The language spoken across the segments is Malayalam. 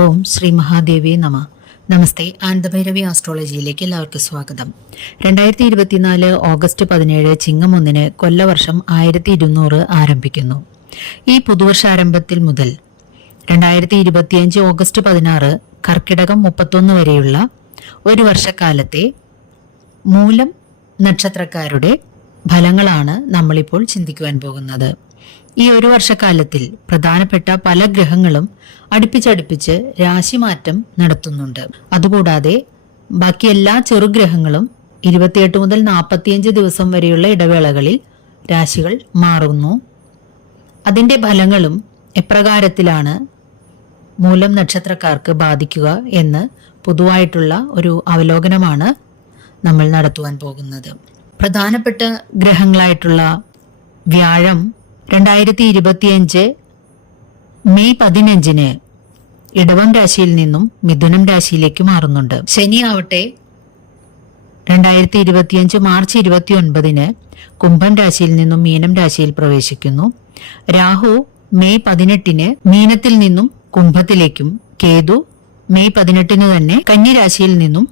ഓം ശ്രീ മഹാദേവി നമ. നമസ്തേ ആനന്ദഭൈരവി ആസ്ട്രോളജിയിലേക്ക് എല്ലാവർക്കും സ്വാഗതം. രണ്ടായിരത്തി ഇരുപത്തിനാല് ഓഗസ്റ്റ് പതിനേഴ് ചിങ്ങം ഒന്നിന് കൊല്ലവർഷം ആയിരത്തി ഇരുന്നൂറ് ആരംഭിക്കുന്നു. ഈ പുതുവർഷാരംഭത്തിൽ മുതൽ രണ്ടായിരത്തി ഇരുപത്തിയഞ്ച് ഓഗസ്റ്റ് പതിനാറ് കർക്കിടകം മുപ്പത്തൊന്ന് വരെയുള്ള ഒരു വർഷക്കാലത്തെ മൂലം നക്ഷത്രക്കാരുടെ ഫലങ്ങളാണ് നമ്മളിപ്പോൾ ചിന്തിക്കുവാൻ പോകുന്നത്. ഈ ഒരു വർഷക്കാലത്തിൽ പ്രധാനപ്പെട്ട പല ഗ്രഹങ്ങളും അടുപ്പിച്ചടുപ്പിച്ച് രാശിമാറ്റം നടത്തുന്നുണ്ട്. അതുകൂടാതെ ബാക്കി എല്ലാ ചെറുഗ്രഹങ്ങളും ഇരുപത്തിയെട്ട് മുതൽ നാൽപ്പത്തിയഞ്ച് ദിവസം വരെയുള്ള ഇടവേളകളിൽ രാശികൾ മാറുന്നു. അതിന്റെ ഫലങ്ങളും എപ്രകാരത്തിലാണ് മൂലം നക്ഷത്രക്കാർക്ക് ബാധിക്കുക എന്ന് പൊതുവായിട്ടുള്ള ഒരു അവലോകനമാണ് നമ്മൾ നടത്തുവാൻ പോകുന്നത്. പ്രധാനപ്പെട്ട ഗ്രഹങ്ങളായിട്ടുള്ള വ്യാഴം രണ്ടായിരത്തി ഇരുപത്തിയഞ്ച് മെയ് പതിനഞ്ചിന് ഇടവം രാശിയിൽ നിന്നും മിഥുനം രാശിയിലേക്ക് മാറുന്നുണ്ട്. ശനി ആവട്ടെ രണ്ടായിരത്തി ഇരുപത്തിയഞ്ച് മാർച്ച് ഇരുപത്തി ഒൻപതിന് കുംഭം രാശിയിൽ നിന്നും മീനം രാശിയിൽ പ്രവേശിക്കുന്നു. രാഹു മെയ് പതിനെട്ടിന് മീനത്തിൽ നിന്നും കുംഭത്തിലേക്കും കേതു മെയ് പതിനെട്ടിന് തന്നെ കന്യരാശിയിൽ നിന്നും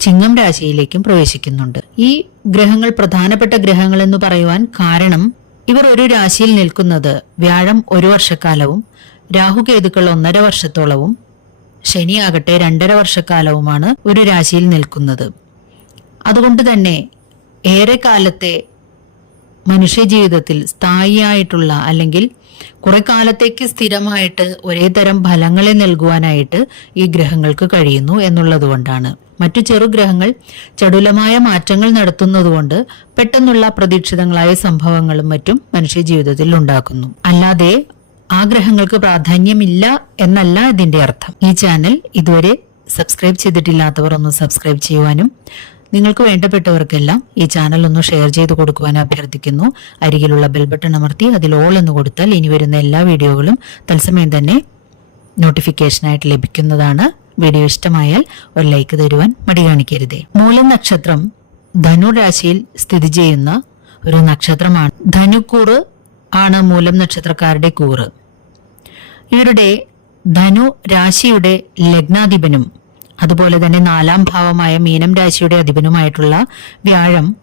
ചിങ്ങം രാശിയിലേക്കും പ്രവേശിക്കുന്നുണ്ട്. ഈ ഗ്രഹങ്ങൾ പ്രധാനപ്പെട്ട ഗ്രഹങ്ങൾ എന്ന് പറയുവാൻ കാരണം ഇവർ ഒരു രാശിയിൽ നിൽക്കുന്നത് വ്യാഴം ഒരു വർഷക്കാലവും രാഹുകേതുക്കൾ ഒന്നര വർഷത്തോളവും ശനിയാകട്ടെ രണ്ടര വർഷക്കാലവുമാണ് ഒരു രാശിയിൽ നിൽക്കുന്നത്. അതുകൊണ്ട് തന്നെ ഏറെ കാലത്തെ മനുഷ്യ ജീവിതത്തിൽ സ്ഥായിയായിട്ടുള്ള അല്ലെങ്കിൽ കുറെ കാലത്തേക്ക് സ്ഥിരമായിട്ട് ഒരേ തരം ഫലങ്ങളെ നൽകുവാനായിട്ട് ഈ ഗ്രഹങ്ങൾക്ക് കഴിയുന്നു എന്നുള്ളതുകൊണ്ടാണ് മറ്റു ചെറുഗ്രഹങ്ങൾ ചടുലമായ മാറ്റങ്ങൾ നടത്തുന്നതുകൊണ്ട് പെട്ടെന്നുള്ള പ്രതീക്ഷിതങ്ങളായ സംഭവങ്ങളും മറ്റും മനുഷ്യ ജീവിതത്തിൽ ഉണ്ടാക്കുന്നു. അല്ലാതെ ആ ഗ്രഹങ്ങൾക്ക് പ്രാധാന്യമില്ല എന്നല്ല ഇതിന്റെ അർത്ഥം. ഈ ചാനൽ ഇതുവരെ സബ്സ്ക്രൈബ് ചെയ്തിട്ടില്ലാത്തവർ ഒന്ന് സബ്സ്ക്രൈബ് ചെയ്യുവാനും നിങ്ങൾക്ക് വേണ്ടപ്പെട്ടവർക്കെല്ലാം ഈ ചാനൽ ഒന്ന് ഷെയർ ചെയ്ത് കൊടുക്കുവാൻ അഭ്യർത്ഥിക്കുന്നു. അരികിലുള്ള ബെൽ ബട്ടൺ അമർത്തി അതിൽ ഓൾ എന്ന് കൊടുത്താൽ ഇനി വരുന്ന എല്ലാ വീഡിയോകളും തത്സമയം തന്നെ നോട്ടിഫിക്കേഷനായിട്ട് ലഭിക്കുന്നതാണ്. വീഡിയോ ഇഷ്ടമായാൽ ഒരു ലൈക്ക് തരുവാൻ മടി കാണിക്കരുതേ. മൂലം നക്ഷത്രം ധനു രാശിയിൽ സ്ഥിതി ചെയ്യുന്ന ഒരു നക്ഷത്രമാണ്. ധനുക്കൂറ് ആണ് മൂലം നക്ഷത്രക്കാരുടെ കൂറ്. ഇവരുടെ ധനു രാശിയുടെ ലഗ്നാധിപനും അതുപോലെ തന്നെ നാലാം ഭാവമായ മീനം രാശിയുടെ അധിപനുമായിട്ടുള്ള വ്യാഴം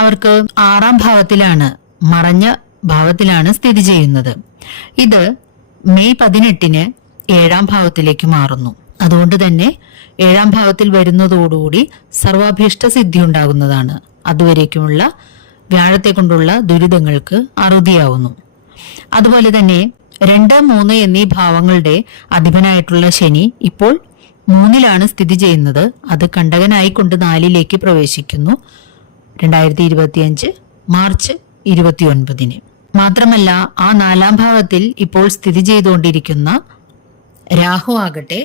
അവർക്ക് ആറാം ഭാവത്തിലാണ് മറഞ്ഞ ഭാവത്തിലാണ് സ്ഥിതി ചെയ്യുന്നത്. ഇത് മെയ് പതിനെട്ടിന് ഏഴാം ഭാവത്തിലേക്ക് മാറുന്നു. അതുകൊണ്ട് തന്നെ ഏഴാം ഭാവത്തിൽ വരുന്നതോടുകൂടി സർവാഭീഷ്ട സിദ്ധി ഉണ്ടാകുന്നതാണ് അതുവരേക്കുമുള്ള വ്യാഴത്തെ കൊണ്ടുള്ള ദുരിതങ്ങൾക്ക് അറുതിയാവുന്നു. അതുപോലെ തന്നെ രണ്ട് മൂന്ന് എന്നീ ഭാവങ്ങളുടെ അധിപനായിട്ടുള്ള ശനി ഇപ്പോൾ മൂന്നിലാണ് സ്ഥിതി ചെയ്യുന്നത്. അത് കണ്ടകനായിക്കൊണ്ട് നാലിലേക്ക് പ്രവേശിക്കുന്നു. രണ്ടായിരത്തി ഇരുപത്തിയഞ്ച് മാർച്ച് ഇരുപത്തിയൊൻപതിന്. മാത്രമല്ല ആ നാലാം ഭാവത്തിൽ ഇപ്പോൾ സ്ഥിതി ചെയ്തുകൊണ്ടിരിക്കുന്ന രാഹു ആകട്ടെ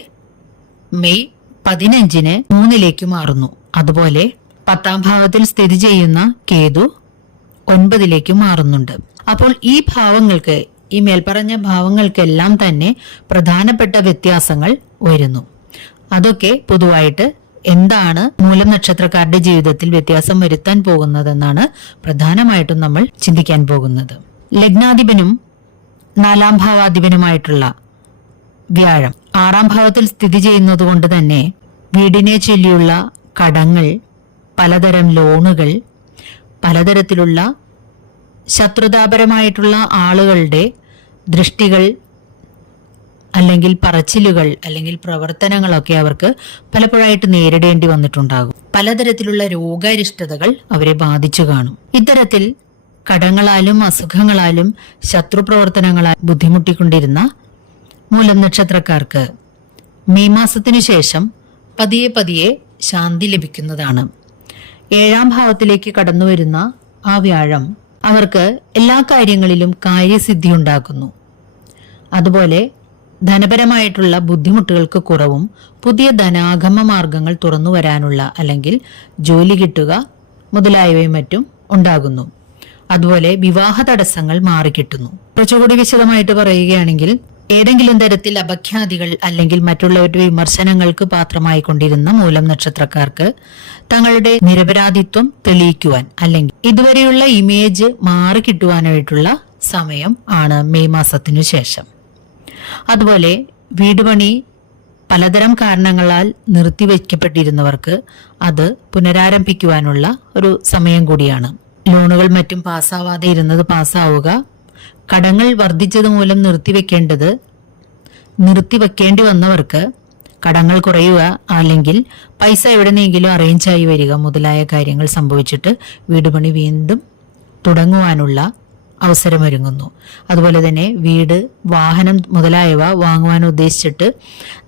മെയ് പതിനഞ്ചിന് മൂന്നിലേക്ക് മാറുന്നു. അതുപോലെ പത്താം ഭാവത്തിൽ സ്ഥിതി ചെയ്യുന്ന കേതു ഒൻപതിലേക്ക് മാറുന്നുണ്ട്. അപ്പോൾ ഈ ഭാവങ്ങൾക്ക് ഈ മേൽപ്പറഞ്ഞ ഭാവങ്ങൾക്കെല്ലാം തന്നെ പ്രധാനപ്പെട്ട വ്യത്യാസങ്ങൾ വരുന്നു. അതൊക്കെ പൊതുവായിട്ട് എന്താണ് മൂലം നക്ഷത്രക്കാരുടെ ജീവിതത്തിൽ വ്യത്യാസം വരുത്താൻ പോകുന്നതെന്നാണ് പ്രധാനമായിട്ടും നമ്മൾ ചിന്തിക്കാൻ പോകുന്നത്. ലഗ്നാധിപനും നാലാം ഭാവാധിപനുമായിട്ടുള്ള വ്യാഴം. ആറാം ഭാവത്തിൽ സ്ഥിതി ചെയ്യുന്നത് കൊണ്ട് തന്നെ വീടിനെ ചൊല്ലിയുള്ള കടങ്ങൾ പലതരം ലോണുകൾ പലതരത്തിലുള്ള ശത്രുതാപരമായിട്ടുള്ള ആളുകളുടെ ദൃഷ്ടികൾ അല്ലെങ്കിൽ പറച്ചിലുകൾ അല്ലെങ്കിൽ പ്രവർത്തനങ്ങളൊക്കെ അവർക്ക് പലപ്പോഴായിട്ട് നേരിടേണ്ടി വന്നിട്ടുണ്ടാകും. പലതരത്തിലുള്ള രോഗരിഷ്ടതകൾ അവരെ ബാധിച്ചു കാണും. ഇത്തരത്തിൽ കടങ്ങളാലും അസുഖങ്ങളാലും ശത്രു പ്രവർത്തനങ്ങളാലും ബുദ്ധിമുട്ടിക്കൊണ്ടിരുന്ന മൂലം നക്ഷത്രക്കാർക്ക്. മെയ് മാസത്തിനു ശേഷം പതിയെ പതിയെ ശാന്തി ലഭിക്കുന്നതാണ്. ഏഴാം ഭാവത്തിലേക്ക് കടന്നു വരുന്ന ആ വ്യാഴം അവർക്ക് എല്ലാ കാര്യങ്ങളിലും കാര്യസിദ്ധി ഉണ്ടാക്കുന്നു. അതുപോലെ ധനപരമായിട്ടുള്ള ബുദ്ധിമുട്ടുകൾക്ക് കുറവും പുതിയ ധനാഗമ മാർഗങ്ങൾ തുറന്നു വരാനുള്ള അല്ലെങ്കിൽ ജോലി കിട്ടുക മുതലായവയും മറ്റും ഉണ്ടാകുന്നു. അതുപോലെ വിവാഹ തടസ്സങ്ങൾ മാറിക്കിട്ടുന്നു. കുറച്ചുകൂടി വിശദമായിട്ട് പറയുകയാണെങ്കിൽ ഏതെങ്കിലും തരത്തിൽ അപഖ്യാതികൾ അല്ലെങ്കിൽ മറ്റുള്ളവരുടെ വിമർശനങ്ങൾക്ക് പാത്രമായി കൊണ്ടിരുന്ന മൂലം നക്ഷത്രക്കാർക്ക് തങ്ങളുടെ നിരപരാധിത്വം തെളിയിക്കുവാൻ അല്ലെങ്കിൽ ഇതുവരെയുള്ള ഇമേജ് മാറിക്കിട്ടുവാനായിട്ടുള്ള സമയം ആണ് മെയ് മാസത്തിനു ശേഷം. അതുപോലെ വീട് പണി പലതരം കാരണങ്ങളാൽ നിർത്തിവെക്കപ്പെട്ടിരുന്നവർക്ക് അത് പുനരാരംഭിക്കുവാനുള്ള ഒരു സമയം കൂടിയാണ്. ലോണുകൾ മറ്റും പാസ്സാവാതെ ഇരുന്നത് പാസ്സാവുക കടങ്ങൾ വർദ്ധിച്ചത് മൂലം നിർത്തിവെക്കേണ്ടത് നിർത്തിവെക്കേണ്ടി വന്നവർക്ക് കടങ്ങൾ കുറയുക അല്ലെങ്കിൽ പൈസ എവിടെന്നെങ്കിലും അറേഞ്ചായി വരിക മുതലായ കാര്യങ്ങൾ സംഭവിച്ചിട്ട് വീടുപണി വീണ്ടും തുടങ്ങുവാനുള്ള അവസരമൊരുങ്ങുന്നു. അതുപോലെ തന്നെ വീട് വാഹനം മുതലായവ വാങ്ങുവാൻ ഉദ്ദേശിച്ചിട്ട്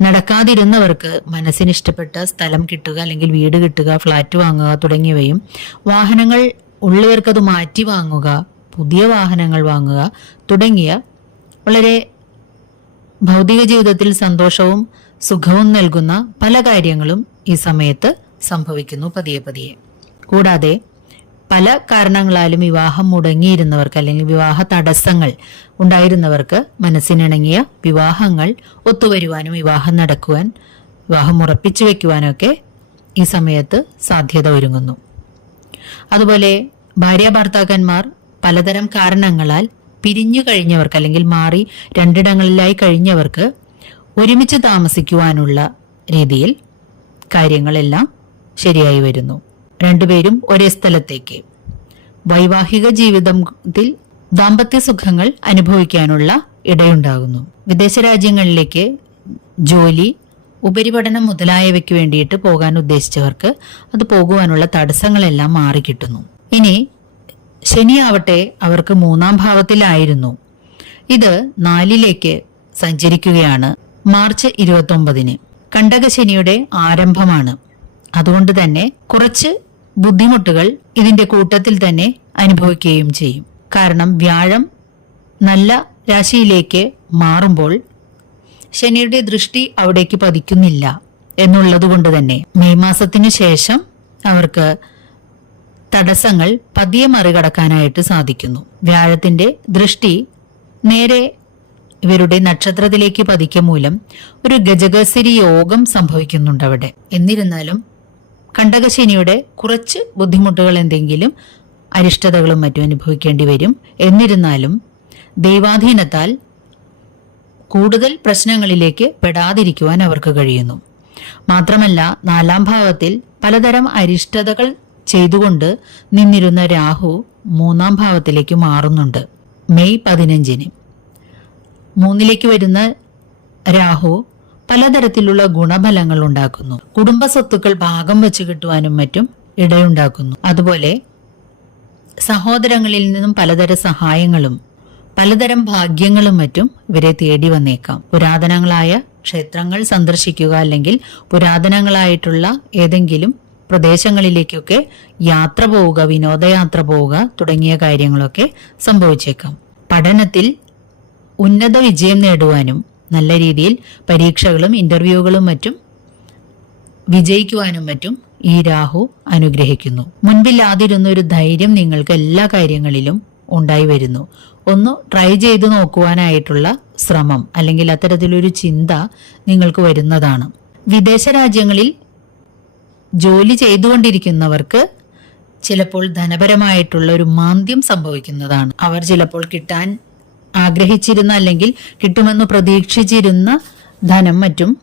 നടക്കാതിരുന്നവർക്ക് മനസ്സിന് ഇഷ്ടപ്പെട്ട സ്ഥലം കിട്ടുക അല്ലെങ്കിൽ വീട് കിട്ടുക ഫ്ലാറ്റ് വാങ്ങുക തുടങ്ങിയവയും വാഹനങ്ങൾ ഉള്ളവർക്കത് മാറ്റി വാങ്ങുക പുതിയ വാഹനങ്ങൾ വാങ്ങുക തുടങ്ങിയ വളരെ ഭൗതിക ജീവിതത്തിൽ സന്തോഷവും സുഖവും നൽകുന്ന പല കാര്യങ്ങളും ഈ സമയത്ത് സംഭവിക്കുന്നു പതിയെ പതിയെ. കൂടാതെ പല കാരണങ്ങളാലും വിവാഹം മുടങ്ങിയിരുന്നവർക്ക് അല്ലെങ്കിൽ വിവാഹ തടസ്സങ്ങൾ ഉണ്ടായിരുന്നവർക്ക് മനസ്സിനിണങ്ങിയ വിവാഹങ്ങൾ ഒത്തുവരുവാനും വിവാഹം നടക്കുവാൻ വിവാഹം ഉറപ്പിച്ചു വെക്കുവാനൊക്കെ ഈ സമയത്ത് സാധ്യത ഒരുങ്ങുന്നു. അതുപോലെ ഭാര്യ ഭർത്താക്കന്മാർ പലതരം കാരണങ്ങളാൽ പിരിഞ്ഞു കഴിഞ്ഞവർക്ക് അല്ലെങ്കിൽ മാറി രണ്ടിടങ്ങളിലായി കഴിഞ്ഞവർക്ക് ഒരുമിച്ച് താമസിക്കുവാനുള്ള രീതിയിൽ കാര്യങ്ങളെല്ലാം ശരിയായി വരുന്നു. രണ്ടുപേരും ഒരേ സ്ഥലത്തേക്ക്. വൈവാഹിക ജീവിതത്തിൽ ദാമ്പത്യ സുഖങ്ങൾ അനുഭവിക്കാനുള്ള ഇടയുണ്ടാകുന്നു. വിദേശ രാജ്യങ്ങളിലേക്ക് ജോലി ഉപരിപഠനം മുതലായവയ്ക്ക് വേണ്ടിയിട്ട് പോകാൻ ഉദ്ദേശിച്ചവർക്ക് അത് പോകുവാനുള്ള തടസ്സങ്ങളെല്ലാം മാറിക്കിട്ടുന്നു. ഇനി ശനിയാവട്ടെ അവർക്ക് മൂന്നാം ഭാവത്തിലായിരുന്നു. ഇത് നാലിലേക്ക് സഞ്ചരിക്കുകയാണ്. മാർച്ച് ഇരുപത്തി ഒമ്പതിന് കണ്ടകശനിയുടെ ആരംഭമാണ്. അതുകൊണ്ട് തന്നെ കുറച്ച് ബുദ്ധിമുട്ടുകൾ ഇതിന്റെ കൂട്ടത്തിൽ തന്നെ അനുഭവിക്കുകയും ചെയ്യും. കാരണം വ്യാഴം നല്ല രാശിയിലേക്ക് മാറുമ്പോൾ ശനിയുടെ ദൃഷ്ടി അവിടേക്ക് പതിക്കുന്നില്ല എന്നുള്ളത് കൊണ്ട് തന്നെ മെയ് മാസത്തിനു ശേഷം അവർക്ക് തടസ്സങ്ങൾ പതിയെ മറികടക്കാനായിട്ട് സാധിക്കുന്നു. വ്യാഴത്തിന്റെ ദൃഷ്ടി നേരെ ഇവരുടെ നക്ഷത്രത്തിലേക്ക് പതിക്ക മൂലം ഒരു ഗജകസിരി യോഗം സംഭവിക്കുന്നുണ്ട് അവിടെ എന്നിരുന്നാലും കണ്ടകശനിയുടെ കുറച്ച് ബുദ്ധിമുട്ടുകൾ എന്തെങ്കിലും അരിഷ്ടതകളും മറ്റും അനുഭവിക്കേണ്ടി വരും. എന്നിരുന്നാലും ദൈവാധീനത്താൽ കൂടുതൽ പ്രശ്നങ്ങളിലേക്ക് പെടാതിരിക്കുവാൻ അവർക്ക് കഴിയുന്നു. മാത്രമല്ല നാലാം ഭാവത്തിൽ പലതരം അരിഷ്ടതകൾ ചെയ്തുകൊണ്ട് നിന്നിരുന്ന രാഹു മൂന്നാം ഭാവത്തിലേക്ക് മാറുന്നുണ്ട്. മെയ് പതിനഞ്ചിന്. മൂന്നിലേക്ക് വരുന്ന രാഹു പലതരത്തിലുള്ള ഗുണഫലങ്ങൾ ഉണ്ടാക്കുന്നു. കുടുംബ സ്വത്തുക്കൾ ഭാഗം വെച്ച് കിട്ടുവാനും മറ്റും ഇടയുണ്ടാക്കുന്നു. അതുപോലെ സഹോദരങ്ങളിൽ നിന്നും പലതര സഹായങ്ങളും പലതരം ഭാഗ്യങ്ങളും മറ്റും ഇവരെ തേടി വന്നേക്കാം. പുരാതനങ്ങളായ ക്ഷേത്രങ്ങൾ സന്ദർശിക്കുക അല്ലെങ്കിൽ പുരാതനങ്ങളായിട്ടുള്ള ഏതെങ്കിലും പ്രദേശങ്ങളിലേക്കൊക്കെ യാത്ര പോവുക വിനോദയാത്ര പോവുക തുടങ്ങിയ കാര്യങ്ങളൊക്കെ സംഭവിച്ചേക്കാം. പഠനത്തിൽ ഉന്നത വിജയം നേടുവാനും നല്ല രീതിയിൽ പരീക്ഷകളും ഇന്റർവ്യൂകളും മറ്റും വിജയിക്കുവാനും മറ്റും ഈ രാഹു അനുഗ്രഹിക്കുന്നു. മുൻപില്ലാതിരുന്ന ഒരു ധൈര്യം നിങ്ങൾക്ക് എല്ലാ കാര്യങ്ങളിലും ഉണ്ടായി വരുന്നു. ഒന്ന് ട്രൈ ചെയ്ത് നോക്കുവാനായിട്ടുള്ള ശ്രമം അല്ലെങ്കിൽ അത്തരത്തിലൊരു ചിന്ത നിങ്ങൾക്ക് വരുന്നതാണ്. വിദേശ രാജ്യങ്ങളിൽ ജോലി ചെയ്തുകൊണ്ടിരിക്കുന്നവർക്ക് ചിലപ്പോൾ ധനപരമായിട്ടുള്ള ഒരു മാന്ദ്യം സംഭവിക്കുന്നതാണ്. അവർ ചിലപ്പോൾ കിട്ടാൻ ആഗ്രഹിച്ചിരുന്ന അല്ലെങ്കിൽ കിട്ടുമെന്ന് പ്രതീക്ഷിച്ചിരുന്ന ധനം മറ്റും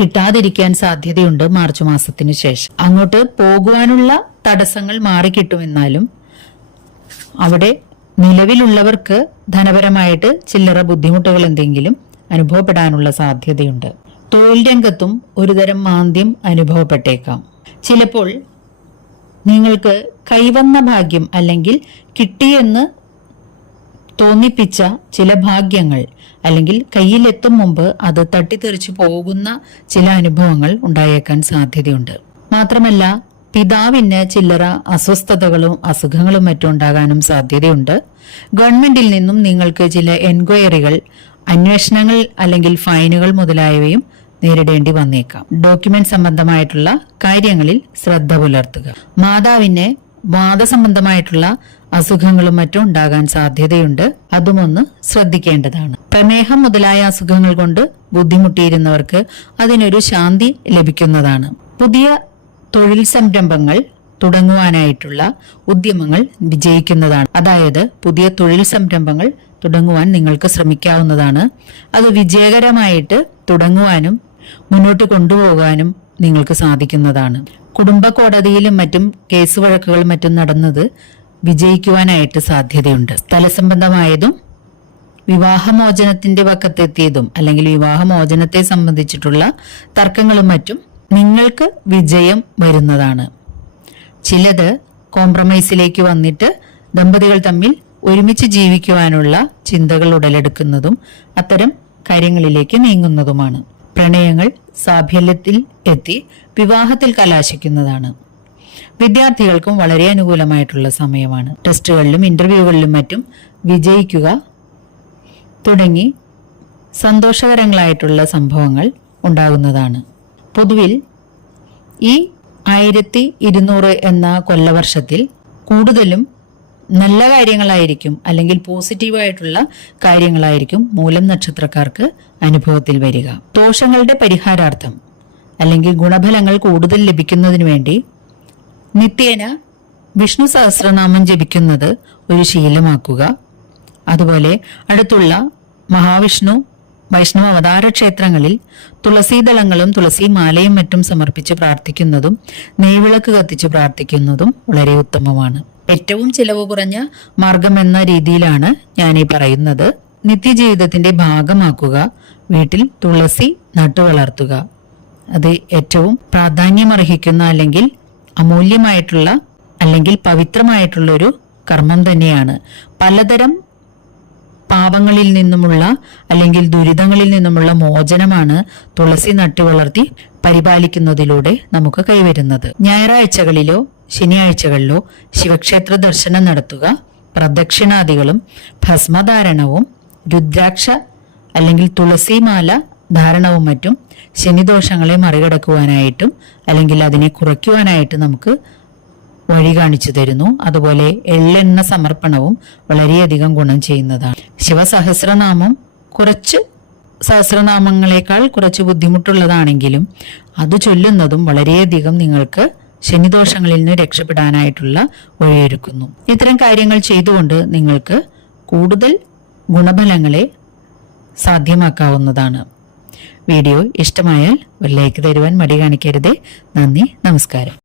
കിട്ടാതിരിക്കാൻ സാധ്യതയുണ്ട് മാർച്ച് മാസത്തിനു ശേഷം. അങ്ങോട്ട് പോകുവാനുള്ള തടസ്സങ്ങൾ മാറിക്കിട്ടുമെന്നാലും അവിടെ നിലവിലുള്ളവർക്ക് ധനപരമായിട്ട് ചില്ലറ ബുദ്ധിമുട്ടുകൾ എന്തെങ്കിലും അനുഭവപ്പെടാനുള്ള സാധ്യതയുണ്ട്. തൊഴിൽ രംഗത്തും ഒരുതരം മാന്ദ്യം അനുഭവപ്പെട്ടേക്കാം. ചിലപ്പോൾ നിങ്ങൾക്ക് കൈവന്ന ഭാഗ്യം അല്ലെങ്കിൽ കിട്ടിയെന്ന് തോന്നിപ്പിച്ച ചില ഭാഗ്യങ്ങൾ അല്ലെങ്കിൽ കയ്യിലെത്തും മുമ്പ് അത് തട്ടിത്തെറിച്ചു പോകുന്ന ചില അനുഭവങ്ങൾ ഉണ്ടായേക്കാൻ സാധ്യതയുണ്ട്. മാത്രമല്ല പിതാവിന് ചില്ലറ അസ്വസ്ഥതകളും അസുഖങ്ങളും മറ്റും ഉണ്ടാകാനും സാധ്യതയുണ്ട്. ഗവൺമെന്റിൽ നിന്നും നിങ്ങൾക്ക് ചില എൻക്വയറികൾ അന്വേഷണങ്ങൾ അല്ലെങ്കിൽ ഫൈനുകൾ മുതലായവയും നേരിടേണ്ടി വന്നേക്കാം. ഡോക്യുമെന്റ് സംബന്ധമായിട്ടുള്ള കാര്യങ്ങളിൽ ശ്രദ്ധ പുലർത്തുക. മാതാവിന് വാദസംബന്ധമായിട്ടുള്ള അസുഖങ്ങളും മറ്റും ഉണ്ടാകാൻ സാധ്യതയുണ്ട്. അതുമൊന്ന് ശ്രദ്ധിക്കേണ്ടതാണ്. പ്രമേഹം മുതലായ അസുഖങ്ങൾ കൊണ്ട് ബുദ്ധിമുട്ടിയിരുന്നവർക്ക് അതിനൊരു ശാന്തി ലഭിക്കുന്നതാണ്. പുതിയ തൊഴിൽ സംരംഭങ്ങൾ തുടങ്ങുവാനായിട്ടുള്ള ഉദ്യമങ്ങൾ വിജയിക്കുന്നതാണ്. അതായത് പുതിയ തൊഴിൽ സംരംഭങ്ങൾ തുടങ്ങുവാൻ നിങ്ങൾക്ക് ശ്രമിക്കാവുന്നതാണ്. അത് വിജയകരമായിട്ട് തുടങ്ങുവാനും മുന്നോട്ട് കൊണ്ടുപോകാനും നിങ്ങൾക്ക് സാധിക്കുന്നതാണ്. കുടുംബ കോടതിയിലും മറ്റും കേസ് വഴക്കുകളും മറ്റും നടന്നത് വിജയിക്കുവാനായിട്ട് സാധ്യതയുണ്ട്. സ്ഥലസംബന്ധമായതും വിവാഹമോചനത്തിന്റെ പക്കത്തെത്തിയതും അല്ലെങ്കിൽ വിവാഹമോചനത്തെ സംബന്ധിച്ചിട്ടുള്ള തർക്കങ്ങളും മറ്റും നിങ്ങൾക്ക് വിജയം വരുന്നതാണ്. ചിലത് കോംപ്രമൈസിലേക്ക് വന്നിട്ട് ദമ്പതികൾ തമ്മിൽ ഒരുമിച്ച് ജീവിക്കുവാനുള്ള ചിന്തകൾ ഉടലെടുക്കുന്നതും അത്തരം കാര്യങ്ങളിലേക്ക് നീങ്ങുന്നതുമാണ്. പ്രണയങ്ങൾ സാഫല്യത്തിൽ എത്തി വിവാഹത്തിൽ കലാശിക്കുന്നതാണ്. വിദ്യാർത്ഥികൾക്കും വളരെ അനുകൂലമായിട്ടുള്ള സമയമാണ്. ടെസ്റ്റുകളിലും ഇന്റർവ്യൂകളിലും മറ്റും വിജയിക്കുക തുടങ്ങി സന്തോഷകരങ്ങളായിട്ടുള്ള സംഭവങ്ങൾ ഉണ്ടാകുന്നതാണ്. പൊതുവിൽ ഈ ആയിരത്തി ഇരുന്നൂറ് എന്ന കൊല്ലവർഷത്തിൽ കൂടുതലും നല്ല കാര്യങ്ങളായിരിക്കും അല്ലെങ്കിൽ പോസിറ്റീവായിട്ടുള്ള കാര്യങ്ങളായിരിക്കും മൂലം നക്ഷത്രക്കാർക്ക് അനുഭവത്തിൽ വരിക. ദോഷങ്ങളുടെ പരിഹാരാർത്ഥം അല്ലെങ്കിൽ ഗുണഫലങ്ങൾ കൂടുതൽ ലഭിക്കുന്നതിന് വേണ്ടി നിത്യേന വിഷ്ണു സഹസ്രനാമം ജപിക്കുന്നത് ഒരു ശീലമാക്കുക. അതുപോലെ അടുത്തുള്ള മഹാവിഷ്ണു വൈഷ്ണവ അവതാര ക്ഷേത്രങ്ങളിൽ തുളസീദളങ്ങളും തുളസി മാലയും മറ്റും സമർപ്പിച്ച് പ്രാർത്ഥിക്കുന്നതും നെയ്വിളക്ക് കത്തിച്ച് പ്രാർത്ഥിക്കുന്നതും വളരെ ഉത്തമമാണ്. ഏറ്റവും ചിലവ് കുറഞ്ഞ മാർഗം എന്ന രീതിയിലാണ് ഞാൻ ഈ പറയുന്നത്. നിത്യജീവിതത്തിന്റെ ഭാഗമാക്കുക വീട്ടിൽ തുളസി നട്ടുവളർത്തുക അത് ഏറ്റവും പ്രാധാന്യമർഹിക്കുന്ന അല്ലെങ്കിൽ അമൂല്യമായിട്ടുള്ള അല്ലെങ്കിൽ പവിത്രമായിട്ടുള്ള ഒരു കർമ്മം തന്നെയാണ്. പലതരം പാപങ്ങളിൽ നിന്നുമുള്ള അല്ലെങ്കിൽ ദുരിതങ്ങളിൽ നിന്നുമുള്ള മോചനമാണ് തുളസി നട്ടു വളർത്തി പരിപാലിക്കുന്നതിലൂടെ നമുക്ക് കൈവരുന്നത്. ഞായറാഴ്ചകളിലോ ശനിയാഴ്ചകളിലോ ശിവക്ഷേത്ര ദർശനം നടത്തുക പ്രദക്ഷിണാദികളും ഭസ്മധാരണവും രുദ്രാക്ഷ അല്ലെങ്കിൽ തുളസിമാല ധാരണവും മറ്റും ശനിദോഷങ്ങളെ മറികടക്കുവാനായിട്ടും അല്ലെങ്കിൽ അതിനെ കുറയ്ക്കുവാനായിട്ട് നമുക്ക് വഴി കാണിച്ചു തരുന്നു. അതുപോലെ എള്ളെണ്ണ സമർപ്പണവും വളരെയധികം ഗുണം ചെയ്യുന്നതാണ്. ശിവസഹസ്രനാമം കുറച്ച് സഹസ്രനാമങ്ങളെക്കാൾ കുറച്ച് ബുദ്ധിമുട്ടുള്ളതാണെങ്കിലും അത് ചൊല്ലുന്നതും വളരെയധികം നിങ്ങൾക്ക് ശനിദോഷങ്ങളിൽ നിന്ന് രക്ഷപ്പെടാനായിട്ടുള്ള വഴിയൊരുക്കുന്നു. ഇത്തരം കാര്യങ്ങൾ ചെയ്തുകൊണ്ട് നിങ്ങൾക്ക് കൂടുതൽ ഗുണഫലങ്ങളെ സാധ്യമാക്കാവുന്നതാണ്. വീഡിയോ ഇഷ്ടമായാൽ ഒരു ലൈക്ക് തരുവാൻ മടി കാണിക്കരുതേ. നന്ദി നമസ്കാരം.